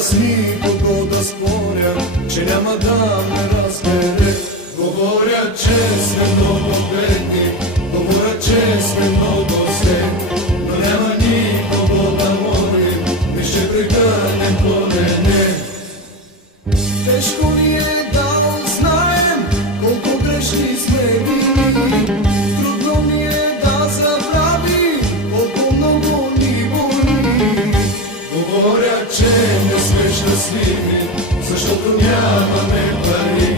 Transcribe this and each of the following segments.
С никого да споря, че няма да ме разбере. Говорят, че сме много бедни, говорят, че сме много зле, но няма никого да молим, не ще прегърнем по мене. Тежко ни е да узнаем колко грешни сме били, трудно ми е да забравим колко много ни боли. Говорят, че не сме щастливи, защото нямаме пари,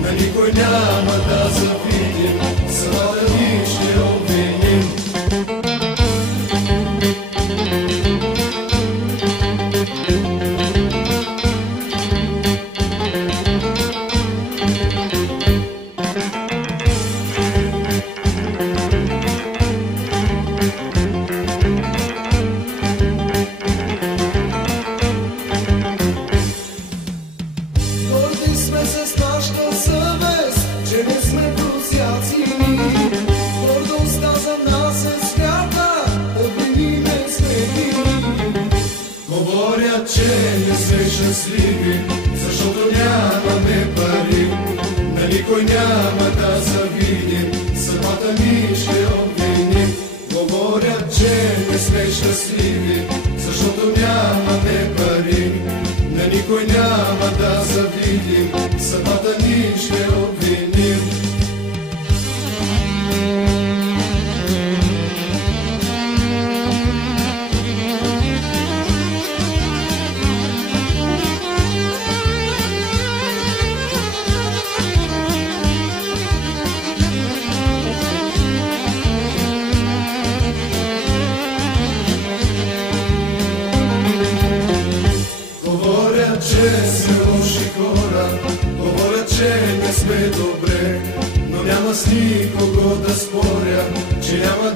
на никой няма да завидим, самата ни ще обвиним. Говорят, че не сме щастливи, защото нямаме пари, на никой няма да завидим, самата ни ще обвиним. Говорят, че не сме щастливи, защото нямаме пари, на никой няма да завидим, самата ни ще обвиним. Че сме лоши хора, говорят, че не сме добре, но няма с никого да споря, че няма